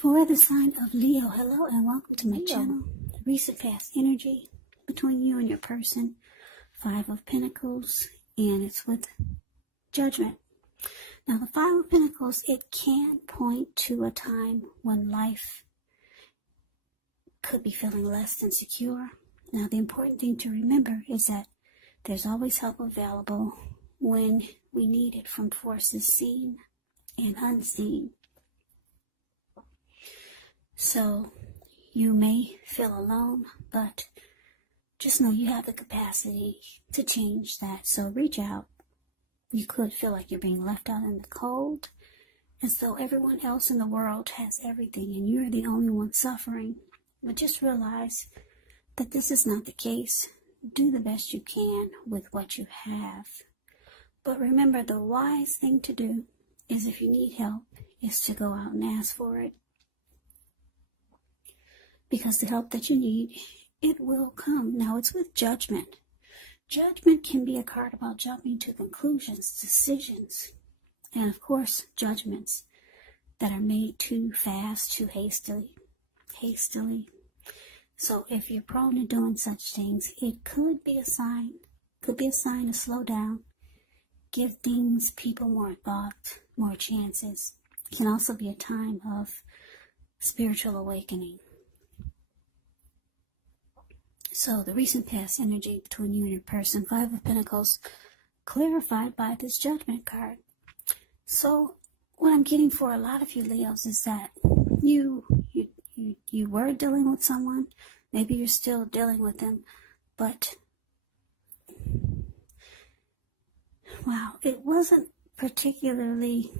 For the sign of Leo, hello and welcome to my channel. The recent past energy between you and your person, 5 of Pentacles, and it's with Judgment. Now the 5 of Pentacles, it can point to a time when life could be feeling less than secure. Now the important thing to remember is that there's always help available when we need it from forces seen and unseen. So you may feel alone, but just know you have the capacity to change that. So reach out. You could feel like you're being left out in the cold, as though everyone else in the world has everything and you're the only one suffering. But just realize that this is not the case. Do the best you can with what you have. But remember, the wise thing to do is, if you need help, is to go out and ask for it. Because the help that you need, it will come. Now, it's with Judgment. Judgment can be a card about jumping to conclusions, decisions, and of course, judgments that are made too fast, too hastily. So if you're prone to doing such things, it could be a sign. Could be a sign to slow down. Give things, people more thought, more chances. It can also be a time of spiritual awakening. So the recent past energy between you and your person, 5 of Pentacles, clarified by this Judgment card. So what I'm getting for a lot of you Leos is that you were dealing with someone. Maybe you're still dealing with them, but wow, it wasn't particularly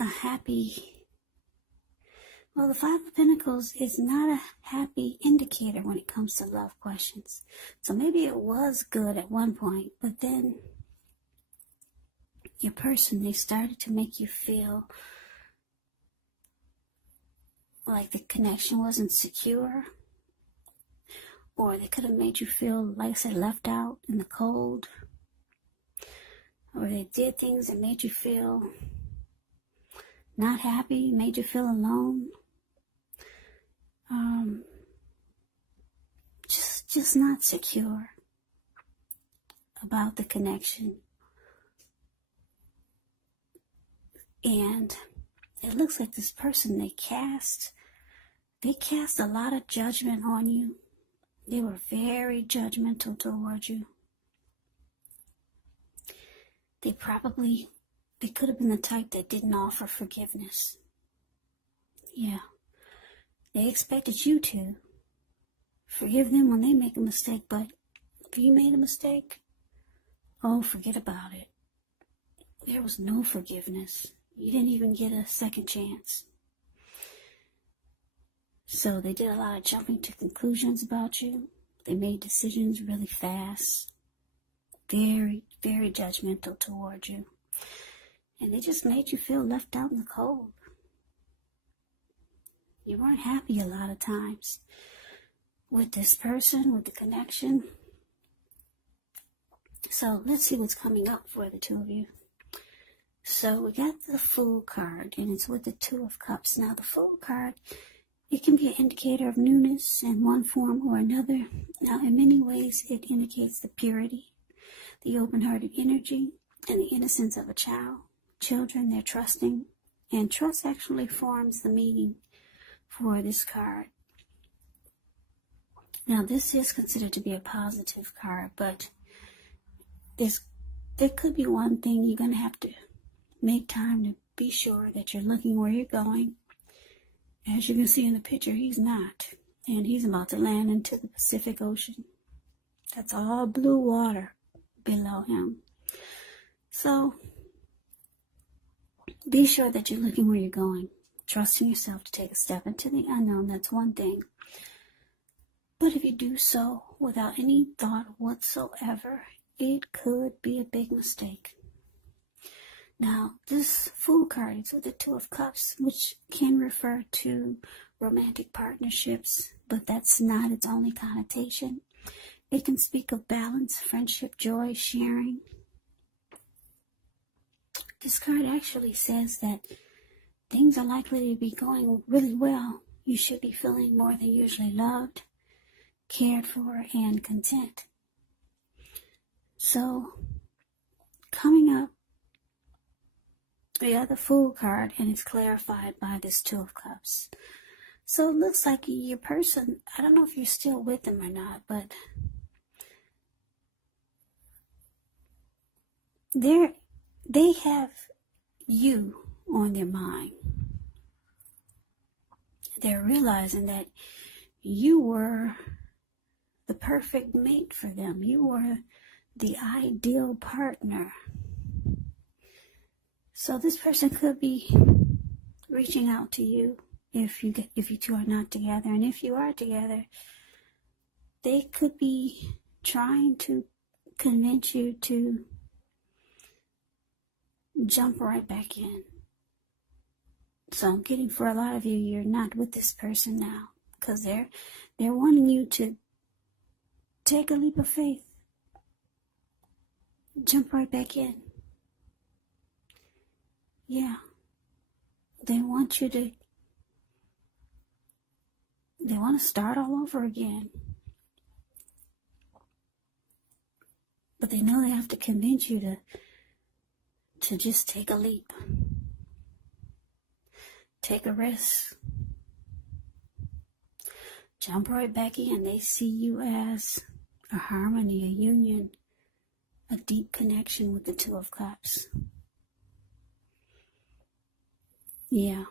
a happy. Well, the 5 of Pentacles is not a happy indicator when it comes to love questions. So maybe it was good at one point, but then your person, they started to make you feel like the connection wasn't secure. Or they could have made you feel, like I said, left out in the cold. Or they did things that made you feel not happy, made you feel alone. Just not secure about the connection. And it looks like this person, they cast a lot of judgment on you. They were very judgmental towards you. They could have been the type that didn't offer forgiveness. Yeah. They expected you to forgive them when they make a mistake, but if you made a mistake, oh, forget about it. There was no forgiveness. You didn't even get a second chance. So they did a lot of jumping to conclusions about you. They made decisions really fast. Very, very judgmental towards you. And they just made you feel left out in the cold. You weren't happy a lot of times with this person, with the connection. So let's see what's coming up for the two of you. So we got the Fool card, and it's with the 2 of Cups. Now the Fool card, it can be an indicator of newness in one form or another. Now in many ways it indicates the purity, the open-hearted energy, and the innocence of a child. Children, they're trusting, and trust actually forms the meaning for this card. Now this is considered to be a positive card, but there could be one thing you're going to have to make time to be sure that you're looking where you're going. As you can see in the picture, he's not, and he's about to land into the Pacific Ocean. That's all blue water below him. So be sure that you're looking where you're going, trusting yourself to take a step into the unknown. That's one thing. But if you do so without any thought whatsoever, it could be a big mistake. Now, this Fool card is with the 2 of Cups, which can refer to romantic partnerships, but that's not its only connotation. It can speak of balance, friendship, joy, sharing. This card actually says that things are likely to be going really well. You should be feeling more than usually loved, cared for, and content. So, coming up, we have the Fool card, and it's clarified by this Two of Cups. So it looks like your person, I don't know if you're still with them or not, but they have you on their mind. They're realizing that you were the perfect mate for them. You were the ideal partner. So this person could be reaching out to you if you two are not together, and if you are together, they could be trying to convince you to jump right back in. So I'm getting, for a lot of you, you're not with this person now, because they're wanting you to take a leap of faith. Jump right back in. Yeah. They want to start all over again. But they know they have to convince you to just take a leap. Take a risk. Jump right back in. They see you as a harmony, a union, a deep connection with the Two of Cups. Yeah.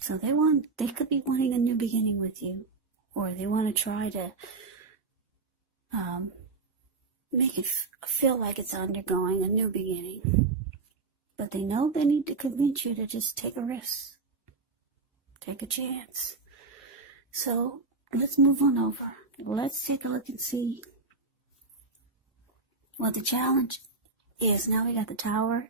So they could be wanting a new beginning with you, or they want to try to make it feel like it's undergoing a new beginning. But they know they need to convince you to just take a risk, take a chance. So let's move on over. Let's take a look and see what the challenge is. Now we got the Tower,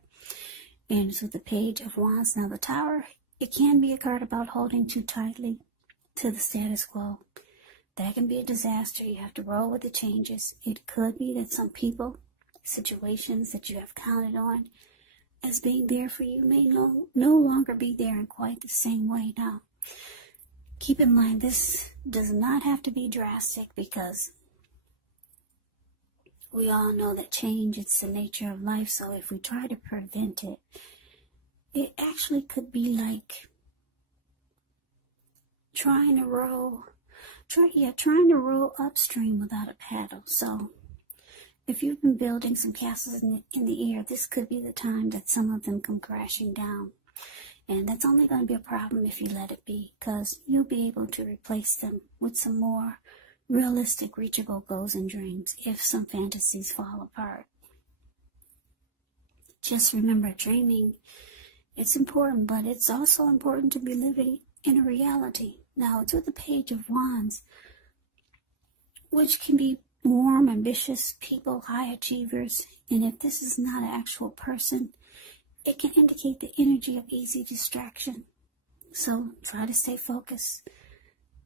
and it's with the Page of Wands. Now the Tower, it can be a card about holding too tightly to the status quo. That can be a disaster. You have to roll with the changes. It could be that some people, situations that you have counted on as being there for you may no longer be there in quite the same way. Now, keep in mind, this does not have to be drastic, because we all know that change, it's the nature of life. So if we try to prevent it, it actually could be like trying to roll upstream without a paddle. So if you've been building some castles in the air, this could be the time that some of them come crashing down. And that's only going to be a problem if you let it be, because you'll be able to replace them with some more realistic, reachable goals and dreams if some fantasies fall apart. Just remember, dreaming, it's important, but it's also important to be living in a reality. Now, it's with the Page of Wands, which can be warm, ambitious people, high achievers. And if this is not an actual person, it can indicate the energy of easy distraction. So try to stay focused.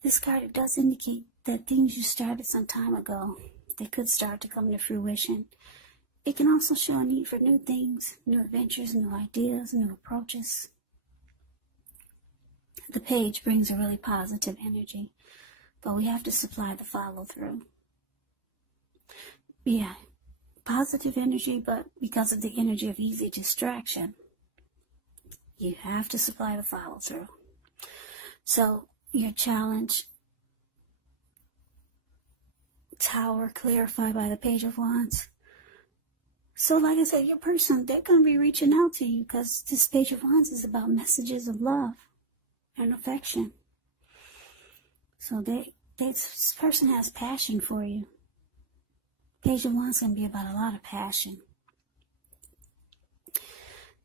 This card, it does indicate that things you started some time ago, they could start to come to fruition. It can also show a need for new things, new adventures, new ideas, new approaches. The Page brings a really positive energy, but we have to supply the follow-through. Yeah, positive energy, but because of the energy of easy distraction, you have to supply the follow-through. So your challenge, Tower, clarified by the Page of Wands. So like I said, your person, they're going to be reaching out to you, because this Page of Wands is about messages of love and affection. So this person has passion for you. Page of Wands can be about a lot of passion.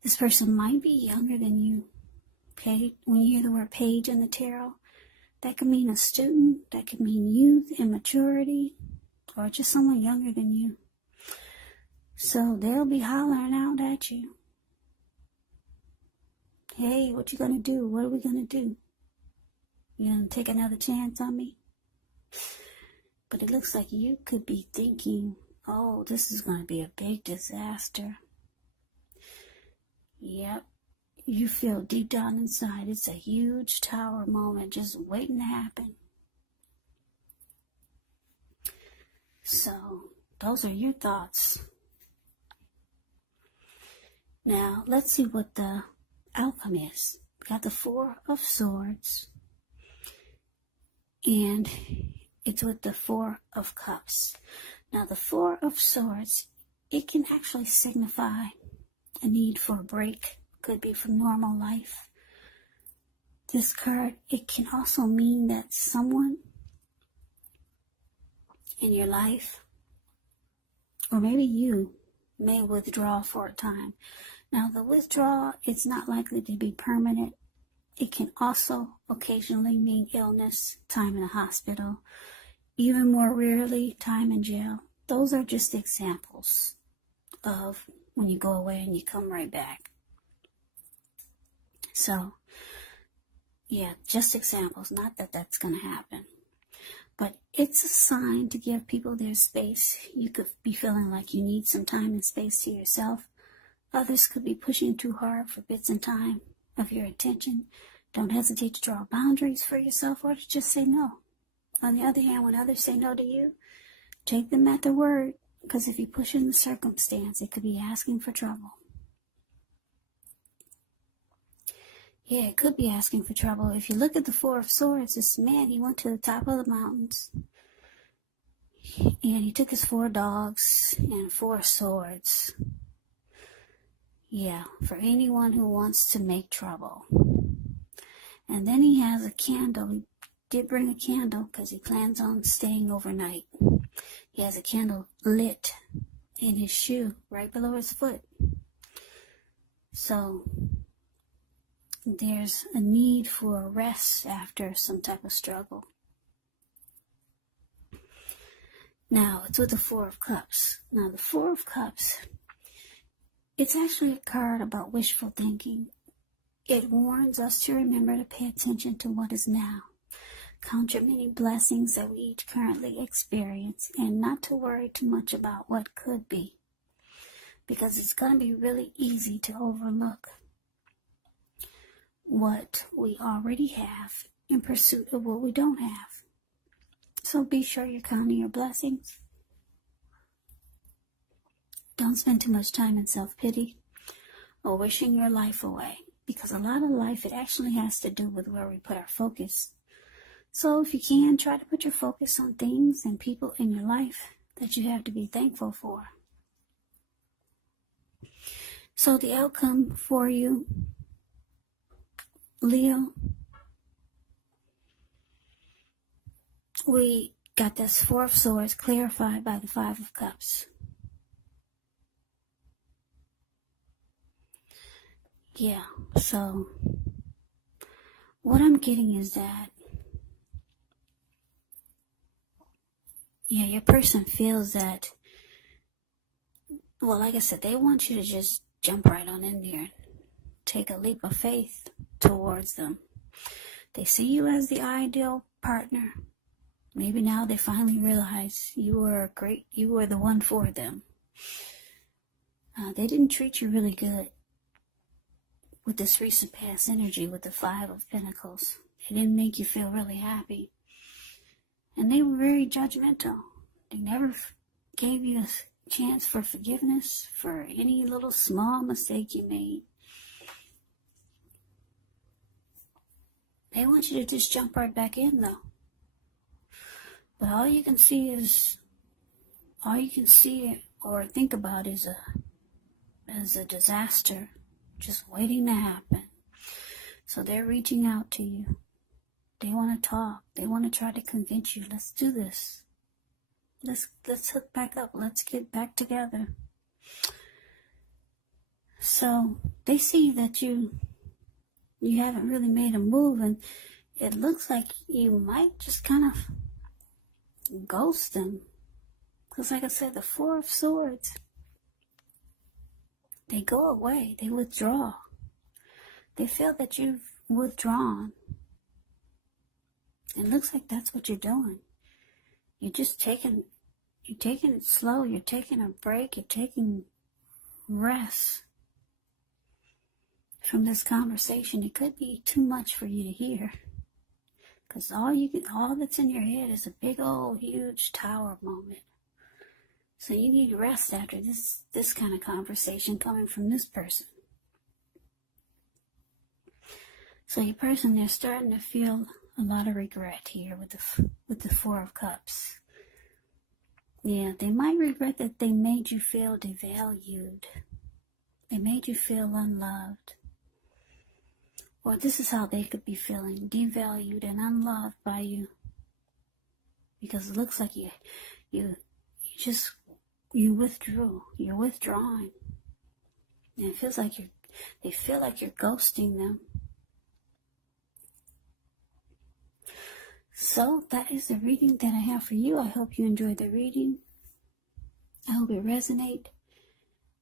This person might be younger than you. When you hear the word page in the tarot, that could mean a student, that could mean youth, immaturity, or just someone younger than you. So they'll be hollering out at you. Hey, what you gonna do? What are we gonna do? You gonna take another chance on me? But it looks like you could be thinking, oh, this is going to be a big disaster. Yep. You feel deep down inside it's a huge tower moment just waiting to happen. So, those are your thoughts. Now, let's see what the outcome is. We got the Four of Swords. And it's with the Four of Cups. Now, the Four of Swords, it can actually signify a need for a break. Could be from normal life. This card, it can also mean that someone in your life, or maybe you, may withdraw for a time. Now, the withdrawal, it's not likely to be permanent. It can also occasionally mean illness, time in a hospital, even more rarely, time in jail. Those are just examples of when you go away and you come right back. So, yeah, just examples, not that that's going to happen. But it's a sign to give people their space. You could be feeling like you need some time and space to yourself. Others could be pushing too hard for bits and time of your attention. Don't hesitate to draw boundaries for yourself or to just say no. On the other hand, when others say no to you, take them at their word, because if you push in the circumstance, it could be asking for trouble. Yeah, it could be asking for trouble. If you look at the Four of Swords, this man, he went to the top of the mountains. And he took his 4 dogs and 4 swords. Yeah, for anyone who wants to make trouble. And then he has a candle. He did bring a candle because he plans on staying overnight. He has a candle lit in his shoe right below his foot. So there's a need for a rest after some type of struggle. Now, it's with the Four of Cups. Now, the Four of Cups, it's actually a card about wishful thinking. It warns us to remember to pay attention to what is now. Count your many blessings that we each currently experience and not to worry too much about what could be, because it's going to be really easy to overlook what we already have in pursuit of what we don't have. So be sure you're counting your blessings. Don't spend too much time in self-pity or wishing your life away, because a lot of life, it actually has to do with where we put our focus. So if you can, try to put your focus on things and people in your life that you have to be thankful for. So the outcome for you, Leo, we got this Four of Swords clarified by the Five of Cups. Yeah, so what I'm getting is that, yeah, your person feels that, well, like I said, they want you to just jump right on in there, take a leap of faith towards them. They see you as the ideal partner. Maybe now they finally realize you were the one for them. They didn't treat you really good with this recent past energy with the Five of Pentacles. They didn't make you feel really happy. And they were very judgmental. They never gave you a chance for forgiveness for any little small mistake you made. They want you to just jump right back in, though. But all you can see or think about is a disaster just waiting to happen. So they're reaching out to you. They want to talk. They want to try to convince you, let's do this. Let's hook back up. Let's get back together. So they see that you haven't really made a move, and it looks like you might just kind of ghost them. Because like I said, the Four of Swords, they go away. They withdraw. They feel that you've withdrawn. It looks like that's what you're doing. You're taking it slow. You're taking a break. You're taking rest. from this conversation, it could be too much for you to hear. Because all that's in your head is a big old huge tower moment. So you need rest after this kind of conversation coming from this person. So your person, they're starting to feel a lot of regret here with the Four of Cups. Yeah, they might regret that they made you feel devalued. They made you feel unloved. Or this is how they could be feeling, devalued and unloved by you. Because it looks like you withdrew. You're withdrawing. And it feels like they feel like you're ghosting them. So that is the reading that I have for you. I hope you enjoyed the reading. I hope it resonated.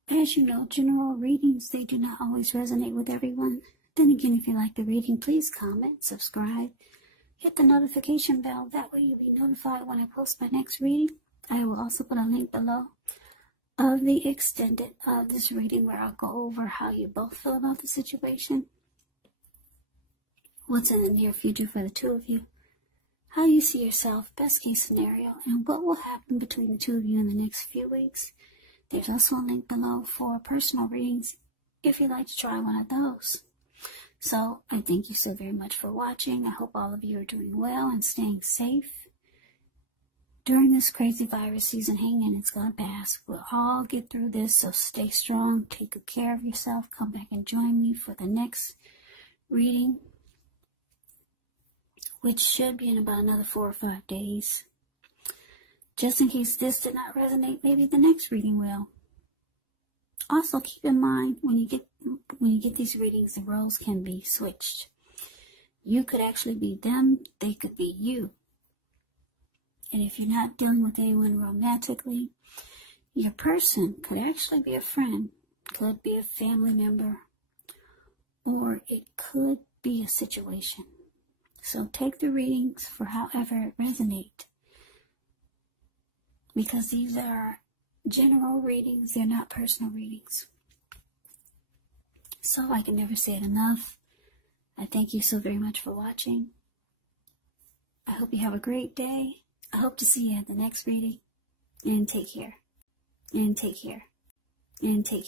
But as you know, general readings, they do not always resonate with everyone. Then again, if you like the reading, please comment, subscribe, hit the notification bell. That way you'll be notified when I post my next reading. I will also put a link below of the extended of this reading where I'll go over how you both feel about the situation, what's in the near future for the two of you, how you see yourself, best case scenario, and what will happen between the two of you in the next few weeks. There's also a link below for personal readings if you'd like to try one of those. So I thank you so very much for watching. I hope all of you are doing well and staying safe during this crazy virus season. Hang in, it's going to pass. We'll all get through this, so stay strong, take good care of yourself. Come back and join me for the next reading, which should be in about another 4 or 5 days. Just in case this did not resonate, maybe the next reading will. Also, keep in mind, when you get these readings, the roles can be switched. You could actually be them, they could be you. And if you're not dealing with anyone romantically, your person could actually be a friend, could be a family member, or it could be a situation. So take the readings for however it resonates. Because these are general readings, they're not personal readings. So I can never say it enough. I thank you so very much for watching. I hope you have a great day. I hope to see you at the next reading. And take care. And take care. And take care.